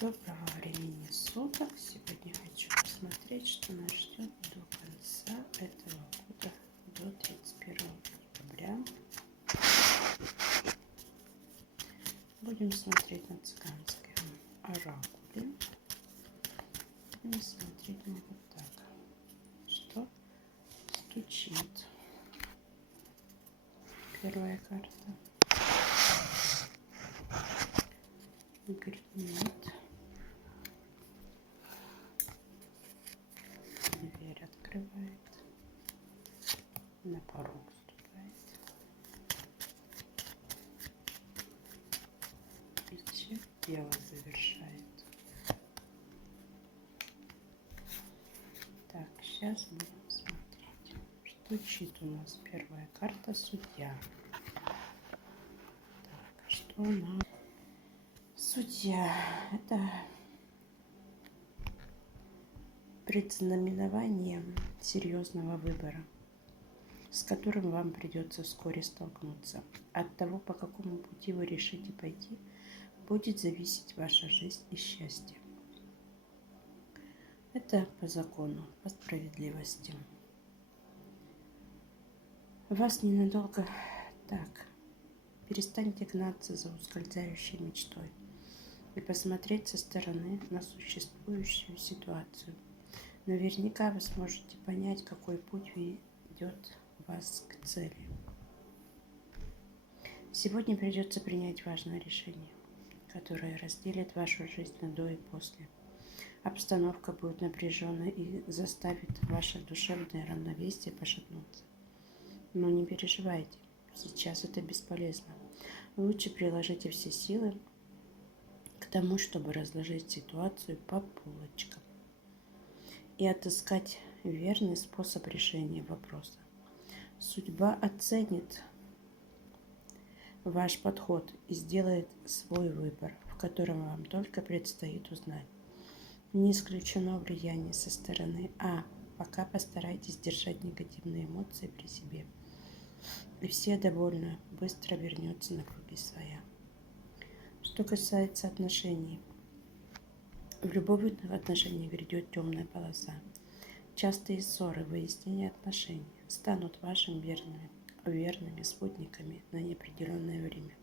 Доброго времени суток. Сегодня хочу посмотреть, что нас ждет до конца этого года, до 31 декабря. Будем смотреть на цыганском оракуле. Будем смотреть на вот так. Что стучит? Первая карта. Гремит. Дверь открывает. На порог ступает. И дело завершает. Так, сейчас будем смотреть. Стучит у нас первая карта — судья. Так, что у нас? Судья — это предзнаменование серьезного выбора, с которым вам придется вскоре столкнуться. От того, по какому пути вы решите пойти, будет зависеть ваша жизнь и счастье. Это по закону, по справедливости. Вас ненадолго так. Перестаньте гнаться за ускользающей мечтой и посмотреть со стороны на существующую ситуацию. Наверняка вы сможете понять, какой путь ведет вас к цели. Сегодня придется принять важное решение, которое разделит вашу жизнь на до и после. Обстановка будет напряженной и заставит ваше душевное равновесие пошатнуться. Но не переживайте, сейчас это бесполезно. Лучше приложите все силы к тому, чтобы разложить ситуацию по полочкам и отыскать верный способ решения вопроса. Судьба оценит ваш подход и сделает свой выбор, в котором вам только предстоит узнать. Не исключено влияние со стороны, пока постарайтесь держать негативные эмоции при себе. И все довольно быстро вернется на круги своя. Что касается отношений, в любовных отношениях грядет темная полоса. Частые ссоры, выяснение отношений станут вашими верными спутниками на неопределенное время.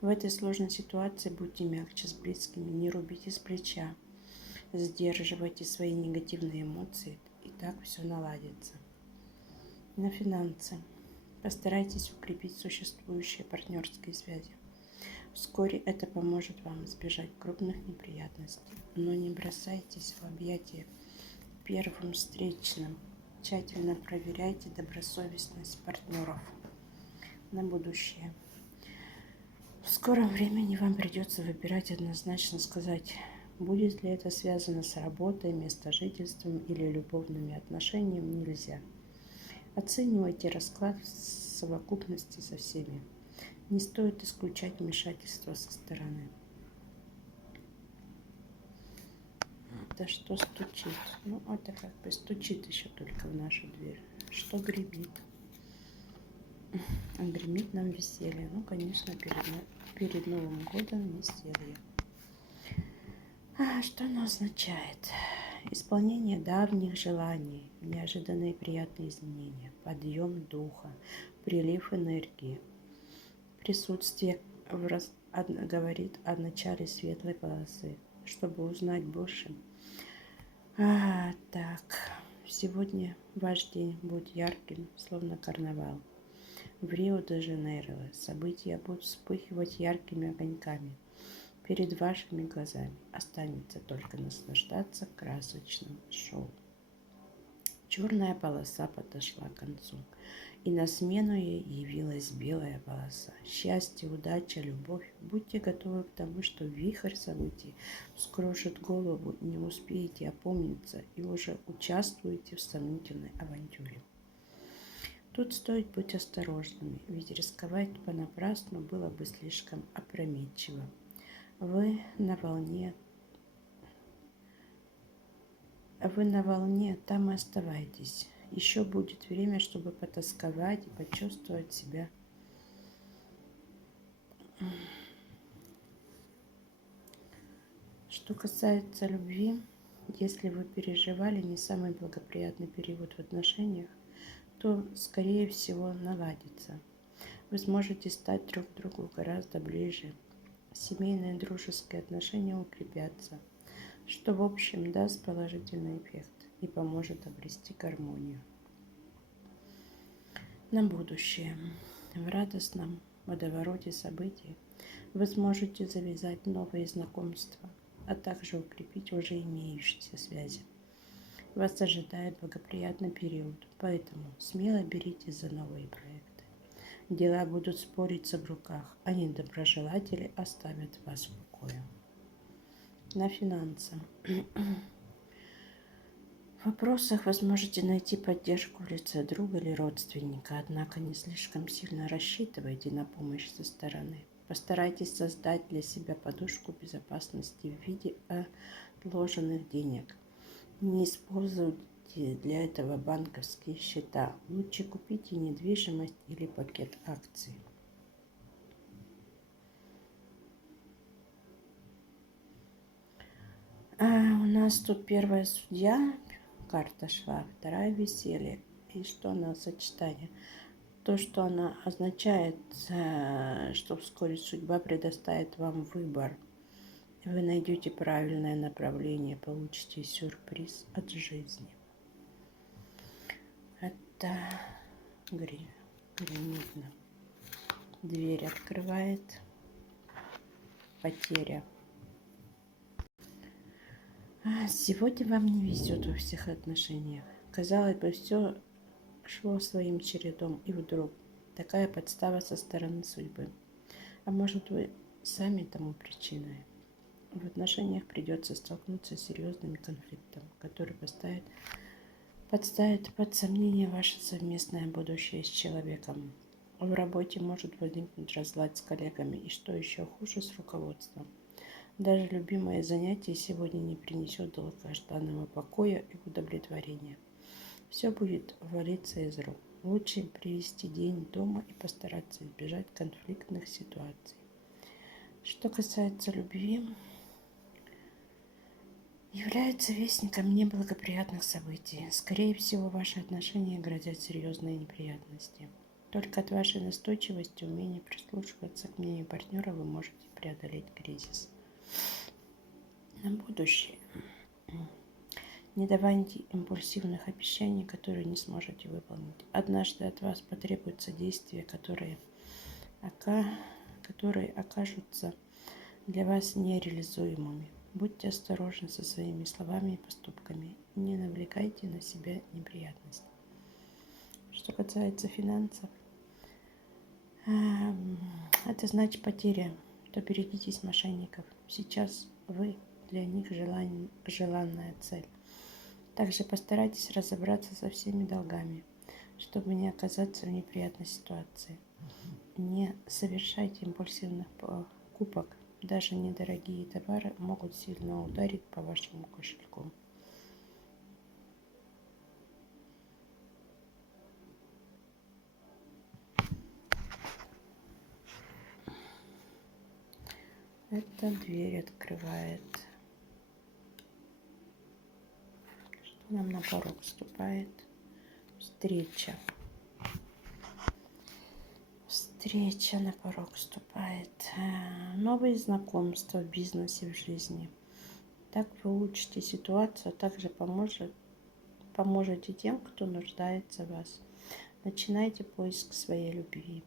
В этой сложной ситуации будьте мягче с близкими, не рубите с плеча, сдерживайте свои негативные эмоции, и так все наладится. На финансы. Постарайтесь укрепить существующие партнерские связи. Вскоре это поможет вам избежать крупных неприятностей, но не бросайтесь в объятия первым встречным. Тщательно проверяйте добросовестность партнеров на будущее. В скором времени вам придется выбирать, однозначно сказать, будет ли это связано с работой, местожительством или любовными отношениями, нельзя. Оценивайте расклад в совокупности со всеми. Не стоит исключать вмешательство со стороны. Это что стучит? Это как бы стучит еще только в нашу дверь. Что гремит? Гремит нам веселье. Конечно, перед Новым годом веселье. Что оно означает? Исполнение давних желаний, неожиданные приятные изменения, подъем духа, прилив энергии. Присутствие говорит о начале светлой полосы. Чтобы узнать больше. Сегодня ваш день будет ярким, словно карнавал. В Рио-де-Жанейро события будут вспыхивать яркими огоньками. Перед вашими глазами останется только наслаждаться красочным шоу. Черная полоса подошла к концу, и на смену ей явилась белая полоса. Счастье, удача, любовь. Будьте готовы к тому, что вихрь событий вскружит голову, не успеете опомниться и уже участвуете в сомнительной авантюре. Тут стоит быть осторожными, ведь рисковать понапрасну было бы слишком опрометчиво. Вы на волне, там и оставайтесь. Еще будет время, чтобы потасковать и почувствовать себя Что касается любви, если вы переживали не самый благоприятный период в отношениях, то, скорее всего, наладится. Вы сможете стать друг другу гораздо ближе. Семейные и дружеские отношения укрепятся, что в общем даст положительный эффект и поможет обрести гармонию. На будущее. В радостном водовороте событий вы сможете завязать новые знакомства, а также укрепить уже имеющиеся связи. Вас ожидает благоприятный период, поэтому смело беритесь за новые проекты. Дела будут спориться в руках, а недоброжелатели оставят вас в покое. На финансы. В вопросах вы сможете найти поддержку в лице друга или родственника, однако не слишком сильно рассчитывайте на помощь со стороны. Постарайтесь создать для себя подушку безопасности в виде отложенных денег. Не используйте для этого банковские счета. Лучше купите недвижимость или пакет акций. У нас тут первая судья, карта шла, вторая веселье. И что она сочетание? То, что она означает, что вскоре судьба предоставит вам выбор. Вы найдете правильное направление, получите сюрприз от жизни. Это гремидно. Дверь открывает. Потеря. Сегодня вам не везет во всех отношениях. Казалось бы, все шло своим чередом, и вдруг такая подстава со стороны судьбы. А может, вы сами тому причиной? В отношениях придется столкнуться с серьезным конфликтом, который подставит под сомнение ваше совместное будущее с человеком. В работе может возникнуть разлад с коллегами и, что еще хуже, с руководством. Даже любимое занятие сегодня не принесет долгожданного покоя и удовлетворения. Все будет валиться из рук. Лучше провести день дома и постараться избежать конфликтных ситуаций. Что касается любви, является вестником неблагоприятных событий. Скорее всего, ваши отношения грозят серьезные неприятности. Только от вашей настойчивости и умения прислушиваться к мнению партнера вы можете преодолеть кризис. На будущее. Не давайте импульсивных обещаний, которые не сможете выполнить. Однажды от вас потребуются действия, которые окажутся для вас нереализуемыми. Будьте осторожны со своими словами и поступками. Не навлекайте на себя неприятности. Что касается финансов, это значит потеря. То берегитесь мошенников. Сейчас вы для них желанная цель. Также постарайтесь разобраться со всеми долгами, чтобы не оказаться в неприятной ситуации. Не совершайте импульсивных покупок. Даже недорогие товары могут сильно ударить по вашему кошельку. Эта дверь открывает. Что нам на порог вступает? Встреча. Встреча на порог вступает. Новые знакомства в бизнесе, в жизни. Так вы улучшите ситуацию, а также поможете тем, кто нуждается в вас. Начинайте поиск своей любви.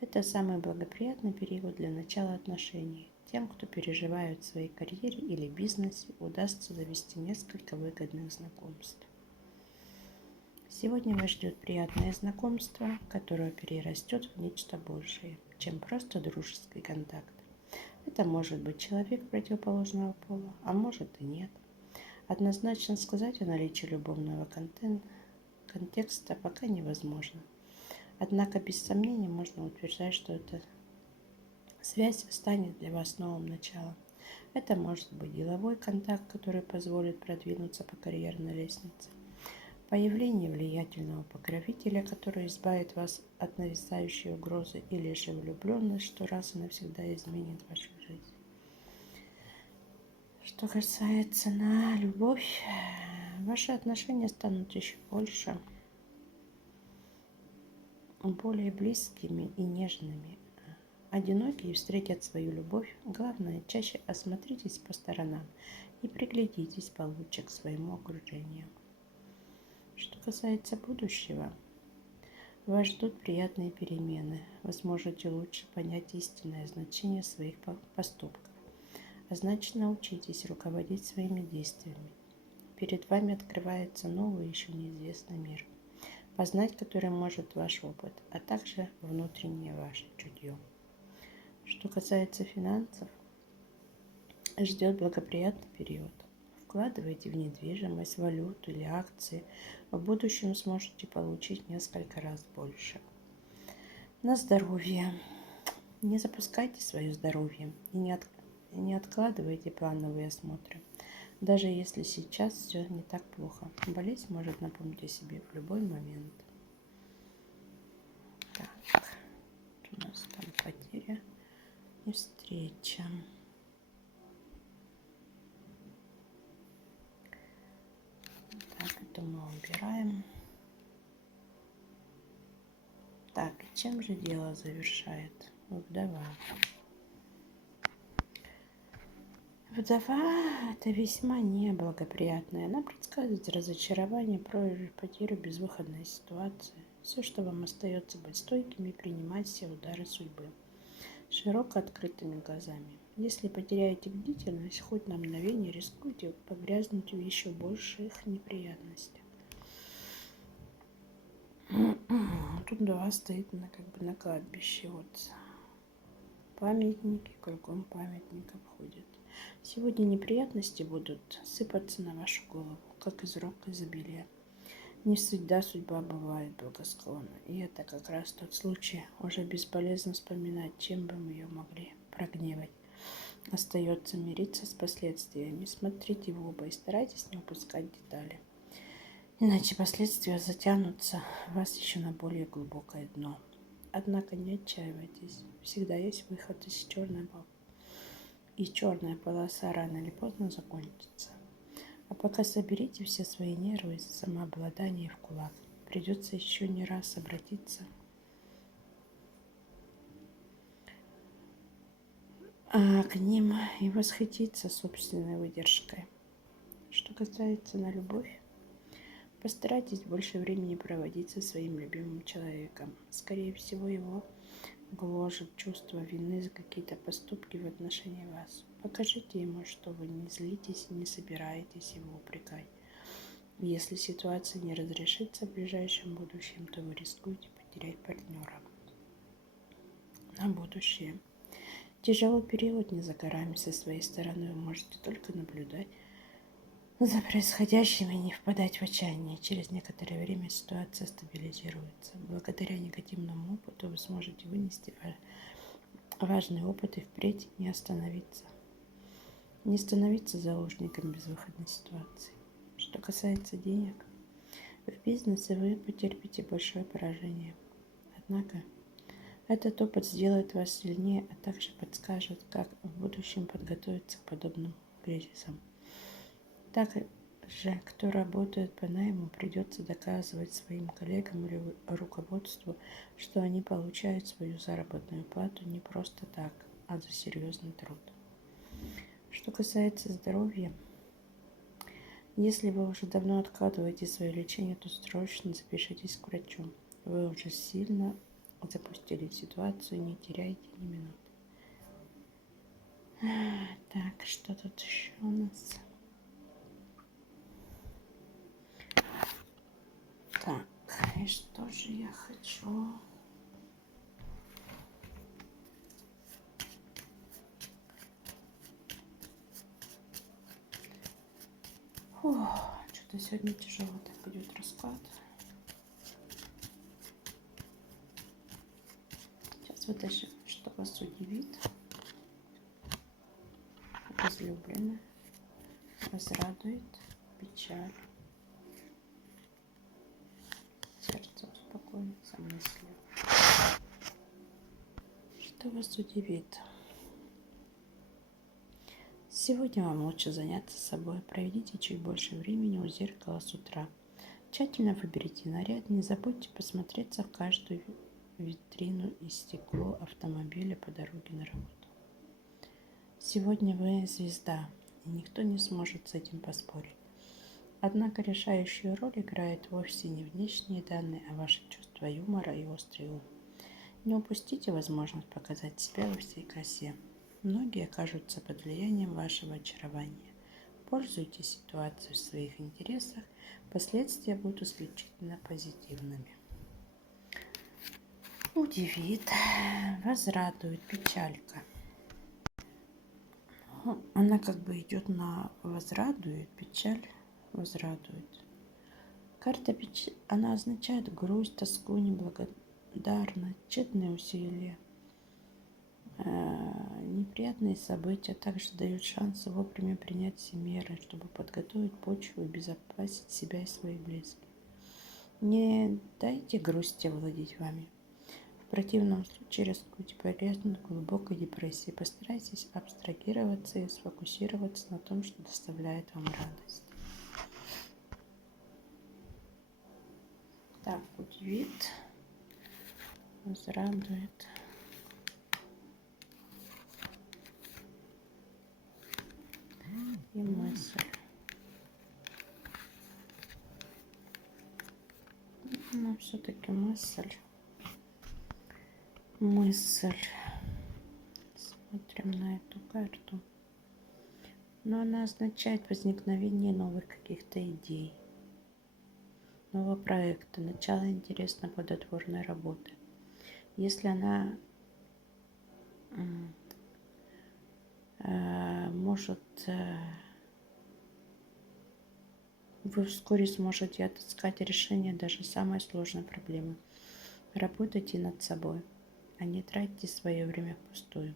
Это самый благоприятный период для начала отношений. Тем, кто переживает в своей карьере или бизнесе, удастся завести несколько выгодных знакомств. Сегодня вас ждет приятное знакомство, которое перерастет в нечто большее, чем просто дружеский контакт. Это может быть человек противоположного пола, а может и нет. Однозначно сказать о наличии любовного контекста пока невозможно. Однако без сомнения можно утверждать, что эта связь станет для вас новым началом. Это может быть деловой контакт, который позволит продвинуться по карьерной лестнице. Появление влиятельного покровителя, который избавит вас от нависающей угрозы, или же влюбленность, что раз и навсегда изменит вашу жизнь. Что касается на любовь, ваши отношения станут еще больше, более близкими и нежными. Одинокие встретят свою любовь. Главное, чаще осмотритесь по сторонам и приглядитесь получше к своему окружению. Что касается будущего, вас ждут приятные перемены. Вы сможете лучше понять истинное значение своих поступков, а значит, научитесь руководить своими действиями. Перед вами открывается новый, еще неизвестный мир, познать который может ваш опыт, а также внутреннее ваше чутье. Что касается финансов, ждет благоприятный период. Вкладывайте в недвижимость, валюту или акции. В будущем сможете получить несколько раз больше. На здоровье. Не запускайте свое здоровье и не откладывайте плановые осмотры. Даже если сейчас все не так плохо, болезнь может напомнить о себе в любой момент. Так, у нас там потеря и встреча. Так, это мы убираем. Так, и чем же дело завершает вдова? Вдова – это весьма неблагоприятная. Она предсказывает разочарование, потерю безвыходной ситуации. Все, что вам остается, быть стойкими и принимать все удары судьбы широко открытыми глазами. Если потеряете бдительность, хоть на мгновение рискуйте погрязнуть в еще больших неприятностях. Тут вдова стоит на кладбище. Вот памятники, кругом памятников ходят. Сегодня неприятности будут сыпаться на вашу голову, как из рога изобилия. Не всегда судьба бывает благосклонна, и это как раз тот случай. Уже бесполезно вспоминать, чем бы мы ее могли прогневать. Остается мириться с последствиями. Смотрите в оба и старайтесь не упускать детали. Иначе последствия затянутся вас еще на более глубокое дно. Однако не отчаивайтесь. Всегда есть выход из черной полосы. И черная полоса рано или поздно закончится. А пока соберите все свои нервы и самообладание в кулак. Придется еще не раз обратиться к ним и восхититься собственной выдержкой. Что касается на любовь, постарайтесь больше времени проводить со своим любимым человеком. Скорее всего, его гложет чувство вины за какие-то поступки в отношении вас. Покажите ему, что вы не злитесь и не собираетесь его упрекать. Если ситуация не разрешится в ближайшем будущем, то вы рискуете потерять партнера на будущее. Тяжелый период не за горами. Со своей стороны вы можете только наблюдать за происходящим и не впадать в отчаяние. Через некоторое время ситуация стабилизируется. Благодаря негативному опыту вы сможете вынести важный опыт и впредь не становиться заложником безвыходной ситуации. Что касается денег, в бизнесе вы потерпите большое поражение. Однако этот опыт сделает вас сильнее, а также подскажет, как в будущем подготовиться к подобным кризисам. Также, кто работает по найму, придется доказывать своим коллегам или руководству, что они получают свою заработную плату не просто так, а за серьезный труд. Что касается здоровья, если вы уже давно откладываете свое лечение, то срочно запишитесь к врачу. Вы уже сильно запустили ситуацию, не теряйте ни минуты. Так, что тут еще у нас? Так, и что же я хочу? Что-то сегодня тяжело так идет расклад. Сейчас вытащим, что вас удивит. Возлюбленная, возрадует, печаль. Сердце успокоится, мысли. Что вас удивит? Сегодня вам лучше заняться собой. Проведите чуть больше времени у зеркала с утра. Тщательно выберите наряд. Не забудьте посмотреться в каждую витрину и стекло автомобиля по дороге на работу. Сегодня вы звезда, и никто не сможет с этим поспорить. Однако решающую роль играет вовсе не внешние данные, а ваше чувство юмора и острый ум. Не упустите возможность показать себя во всей красе. Многие окажутся под влиянием вашего очарования. Пользуйтесь ситуацией в своих интересах, последствия будут исключительно позитивными. Удивит, возрадует, печалька. Она как бы идет на возрадует, печаль возрадует. Карта печаль, она означает грусть, тоску, неблагодарность, тщетные усилия. Неприятные события также дают шанс вовремя принять все меры, чтобы подготовить почву и обезопасить себя и своих близких. Не дайте грусти владеть вами. В противном случае рискуете погрязнуть в глубокой депрессии. Постарайтесь абстрагироваться и сфокусироваться на том, что доставляет вам радость. Так, удивит, возрадует. И мысль. Но все-таки мысль. Смотрим на эту карту. Но она означает возникновение новых каких-то идей, нового проекта, начало интересной плодотворной работы. Если она вы вскоре сможете отыскать решение даже самой сложной проблемы. Работайте над собой, а не тратьте свое время впустую.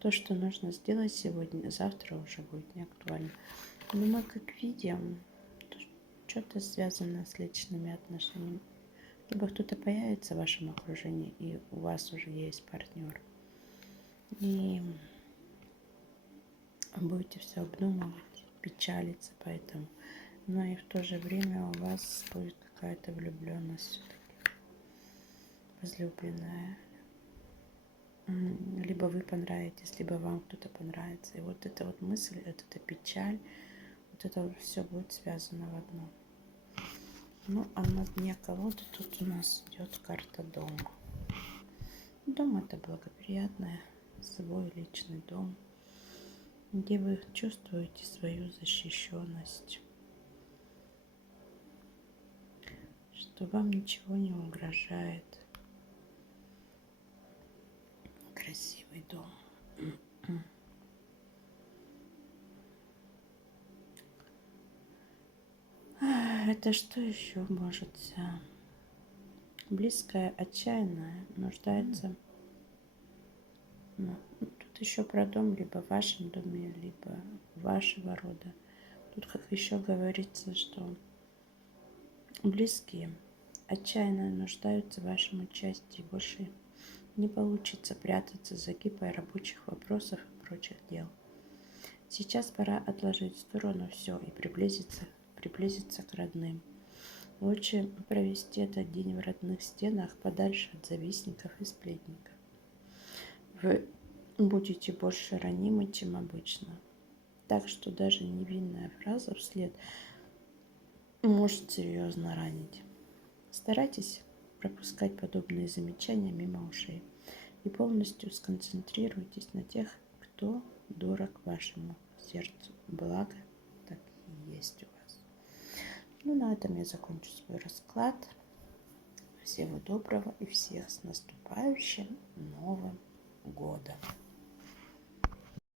То, что нужно сделать сегодня, завтра уже будет не актуально. Но мы как видим, что-то связано с личными отношениями. Либо кто-то появится в вашем окружении, и у вас уже есть партнер. И будете все обдумывать, печалиться поэтому. Но и в то же время у вас будет какая-то влюбленность все-таки, возлюбленная. Либо вы понравитесь, либо вам кто-то понравится. И вот эта вот мысль, вот эта печаль, вот это вот все будет связано в одном. Ну, а на дне колоды тут у нас идет карта дома. Дом — это благоприятный, свой личный дом, где вы чувствуете свою защищенность, что вам ничего не угрожает. Красивый дом. Это что еще может? Близкая, отчаянная, нуждается. Тут еще про дом, либо в вашем доме, либо вашего рода. Тут как еще говорится, что близкие отчаянно нуждаются в вашем участии. Больше не получится прятаться за кипой рабочих вопросов и прочих дел. Сейчас пора отложить в сторону все и приблизиться к родным. Лучше провести этот день в родных стенах, подальше от завистников и сплетников. Вы будете больше ранимы, чем обычно. Так что даже невинная фраза вслед может серьезно ранить. Старайтесь пропускать подобные замечания мимо ушей и полностью сконцентрируйтесь на тех, кто дорог вашему сердцу. Благо, так и есть у вас. Ну, на этом я закончу свой расклад. Всего доброго и всех с наступающим Новым годом!